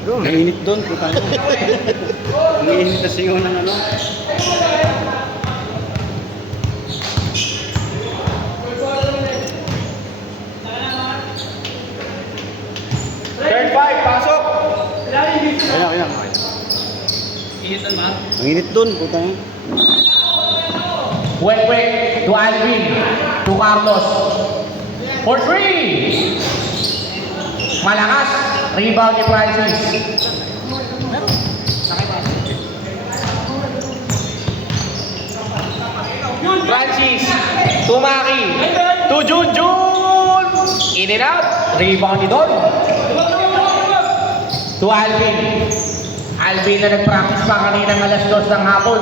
Mainit doon, puta nyo. Mainit kasi yun ng ano. Third 5, pasok! Kaya. Ang init doon, puta nyo. Wek to Alvin, to Carlos. For 3! Malakas, rebound ni Francis. Francis, to Maki, to Junjun. In and out, rebound ni Don. To Alvin. Alvin na nag-practice pa kaninang alas 2 ng hapon.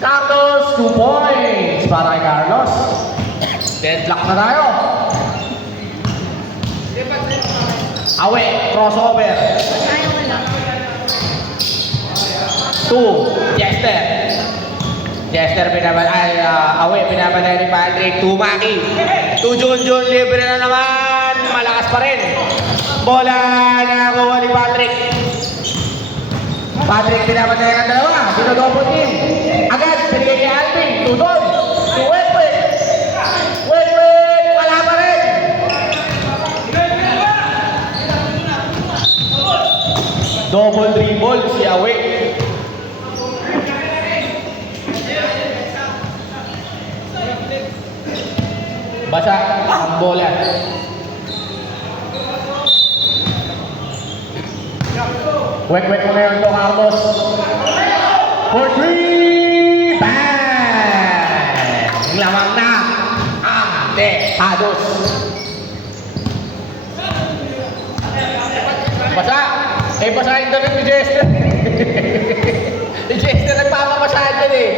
Carlos, 2 points para kay Carlos. Deadlock na tayo. Awe, crossover. 2, Jester. Jester Awe, pinapalay ni Patrick. 2, Maki. 2, Junjun, libre na naman. Malakas pa rin. Bola na kuha ni Patrick. Patrick, pinapalay ng dalawa. Dino-double team. Agad, pinigay kay Alvin. 2 doon. 2, Wek. Wala pa rin. Double dribble si Awe. Basa ang bola. Wek mo ngayon to Carlos. For 3! Bang! Lamang na ang Tejados. Basa! Basahin daw ni Jester. Si Jester nagpapamasahin din eh.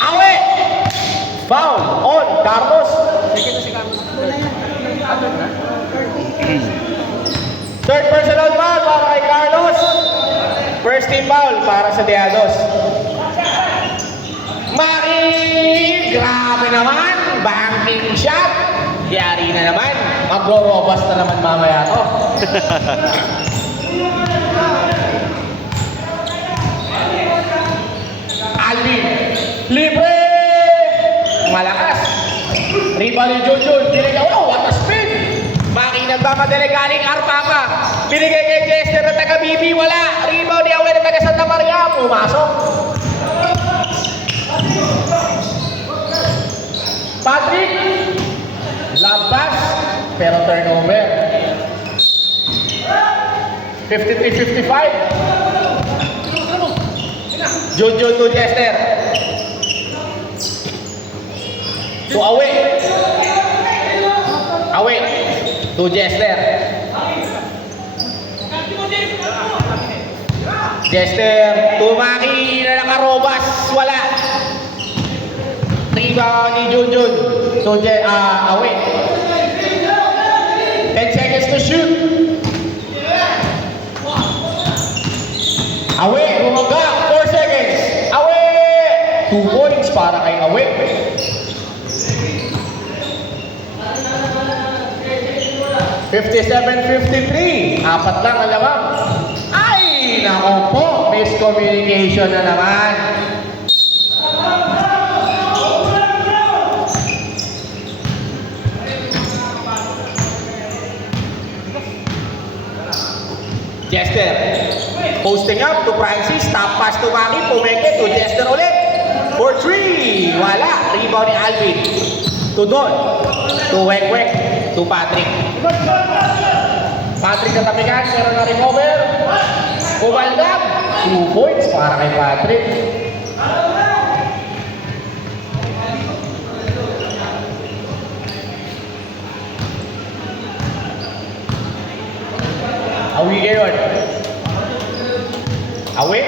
Awe! Foul on Carlos. Sige na si Carlos. Third personal foul para kay Carlos. First team foul para sa Tejados. Maki! Grabe naman! Banking shot! Yari na naman. Magro-robust na naman mamaya to. Alvin. Libre! Malakas. Rebound ni Junjun. Binigay. Oh, what a speed! Maki nagmamadali galing Arpapa. Binigay kay Jester na taga-BB. Wala. Rebound ni Awe na taga-Santa Maria. Pumasok. Patrick. Labas. Pero turnover. 53-55. Junjun to Jester. To Awe. Awe. To Jester. Jester. To Maki na nakarobas. Wala. Rebound ni Junjun. To Awe. 10 seconds to shoot. Awe, bumaga. 4 seconds. Awe! 2 points para kay Awe. $57-53. Apat lang ang lamang. Ay! Nako po. Miscommunication na naman. Jester. Posting up to Francis. Top pass to Maki. Pumeke to Jester ulit. For 3. Wala. Rebound ni Alvin. To Don. To Wek. To Patrick. Patrick na tapikan. Meron na recover. Kumaldag. 2 points para kay Patrick. Awi ngayon. Awi.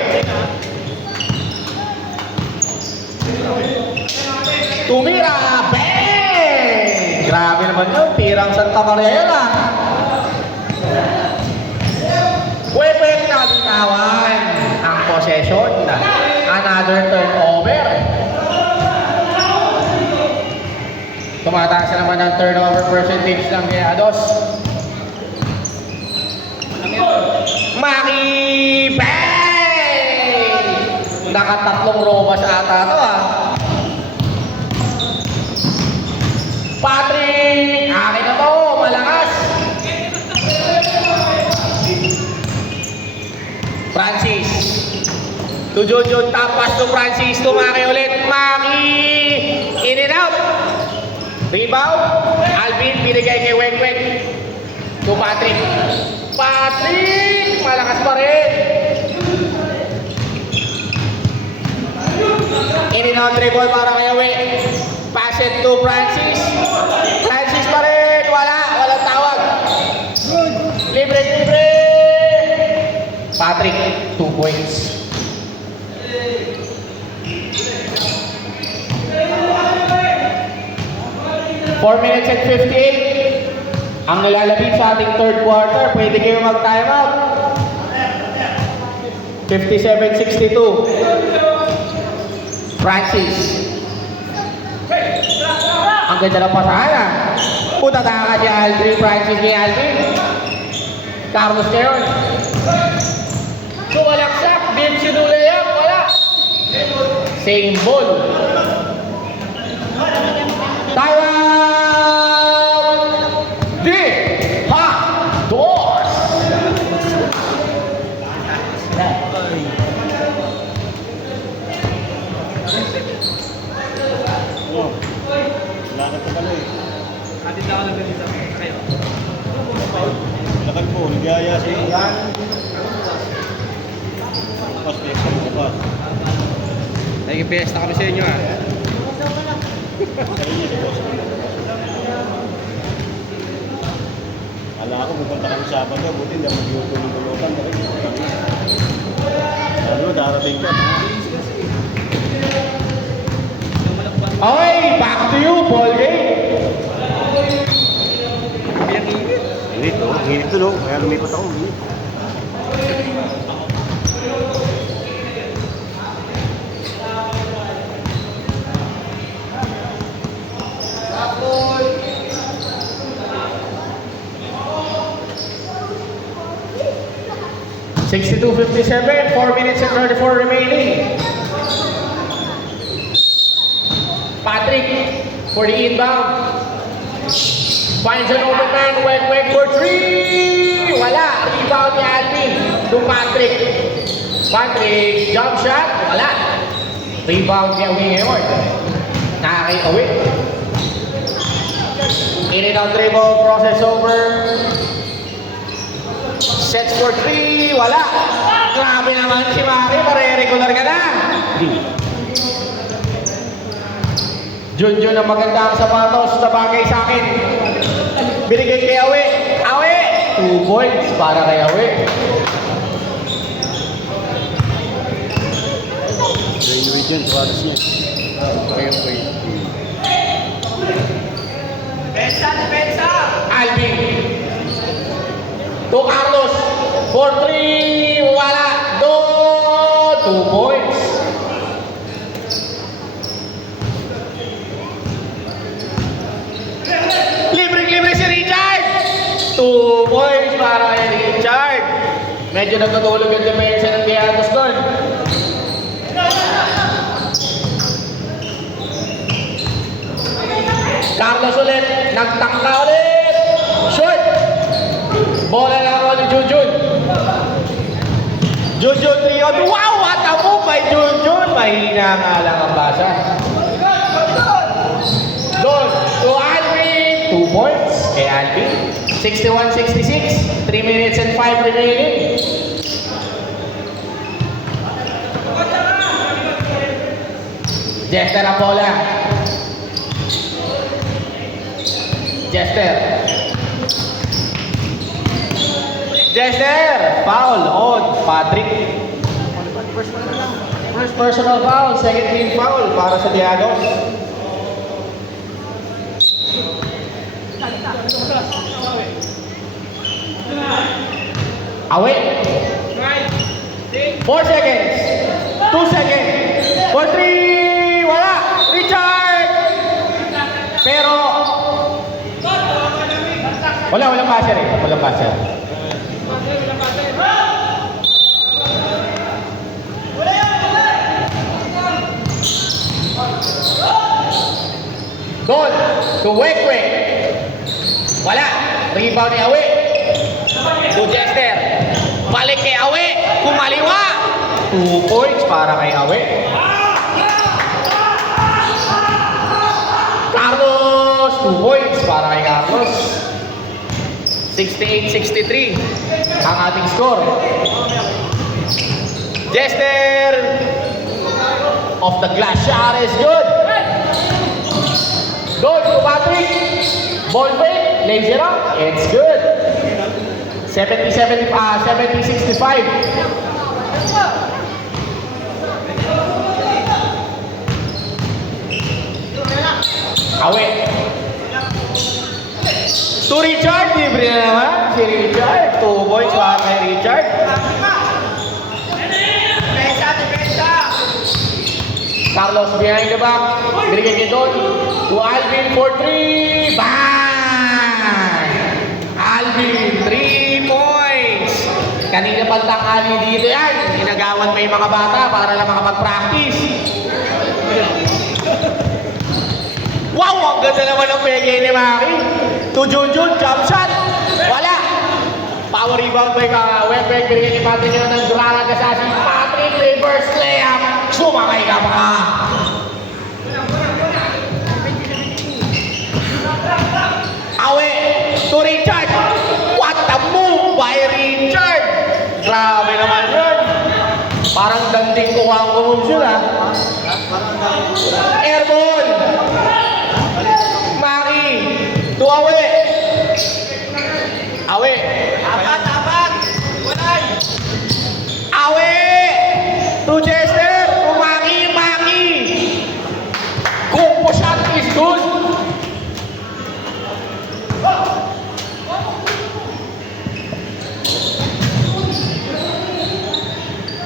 Tumira. Bang! Grabe naman yun. Tirang Santa Maria yun ah. Wek na bitawan ang possession. Another turnover. Tumataas naman ang turnover percentage ng Tejados. Maki Bang! Nakatatlong robas ata to ah. Patrick! Akin na to! Malakas! Francis! To Jojo, top pass to Francis. Tumaki ulit. Maki! In and out! Rebound! Alvin, binigay kay Weng-Weng. To Patrick. Patrick! Malakas pa rin! In and out dribble para kay Weng. Pass it to Francis. Francis pa rin. Walang tawag. Libre. Patrick, 2 points. Four minutes and 58. Ang nalalapit sa ating third quarter. Pwede kayo mag-time out. 57-62. Francis. Ang ganda ng pasahan. Puta taka si Aldrin. Francis ni Aldrin. Carlos ngayon. Sumalaksak. Bim sinulayak. Wala. Same ball. Taiwan! Dos! Oh, lakad ka pala eh. Atin na ako na ganito kayo. Lakad mo, nagyaya siya. Yan. Pas, piyesta mo pas. Naging-piyesta kami sa inyo ah. Sabi niya si boss. Kala ko pupunta kami sa Sabado, buti hindi ako mag-iutulong-tulukan. Sabi mo, darating ka. Okay, back to you, ball game. Init oh, init to no. Kaya lumipat ako. Init. (62:57), 4 minutes and 34 remaining. Patrick for the inbound. Finds an open man. Weng for 3. Wala. Rebound ni Alvin to Patrick. Patrick, jump shot. Wala. Rebound ni Awing Eward. Nakakay-away. In and out dribble. Process over. Sets for 3. Wala. Grabe naman si Maki. Pare-regular ka na. Junjun ang maganda ang sapatos na bagay sa akin. Binigay kay Awe. Awe! 2 points para kay Awe. Railway dyan, tuwaras niya. Okay. Depensa! Alvin. To Carlos. For 3. Wala. 2 points. Libre si Richard. 2 points para kay Richard. Medyo nagtutulog yung depensa ng Diatos doon. Carlos ulit. Nagtangka ulit. Short. Bola na ako ni Junjun. Junjun 3-on. Wow! What a move by Junjun. Mahina nga lang ang basa. Doon. To Alvin. 2 points kay Alvin. 61-66. 3 minutes and 5 remaining. Jester ang bola. Jester. Foul on Patrick. First personal foul, second team foul para sa Diagos. Away. 4 seconds. 2 seconds. For 3. Wala. Richard. Pero walang passer eh. Walang passer. Goal to Wek-Wek. Wala. Rebound ni Awe. To Jester. Balik kay Awe. Kumaliwa. 2 points para kay Awe. Carlos. 2 points para kay Carlos. 68-63 ang ating score. Jester of the glass shot is good. Good to Patrick. Ball fake, lays it up. It's good. 70-65. Awe. To Richard, libre na naman. Si Richard, 2 points para kay Richard. Carlos behind the back. Binigay niya doon. To Alvin for 3. Bang! Alvin, 3 points. Kanina pantang-ali dito yan. Inagawan pa yung mga bata para lang makapag-practice. Wow! Ang ganda naman ng pege ni Maki. To Junjun, jump shot. Wala. Power rebound by Wek-Wek. Binigay ni Patrick yun ng Durara Gasasi. Patrick, reverse layup. Sumakay ka pa. Awe to Richard. What a move by Richard. Grabe naman yun. Parang danding ko ang move yun ha. Airball. Maki to Awe. Awe. Tapat. Walay. Awe to Jester. To Maki. Combo shot is good.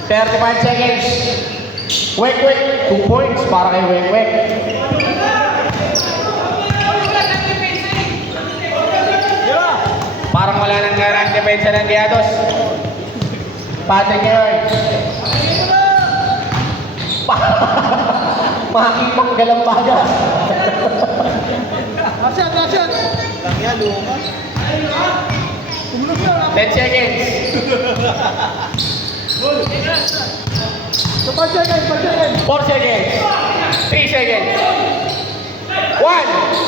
$35 seconds. Wek-Wek, 2 points para kay Wek-Wek. Parang wala nang garang depensa ng Diados. Patrick ngayon. Makikipang galambaga. Action! Lang yan, lumas. 10 seconds. 5 seconds. 4 seconds. 3 seconds. 1.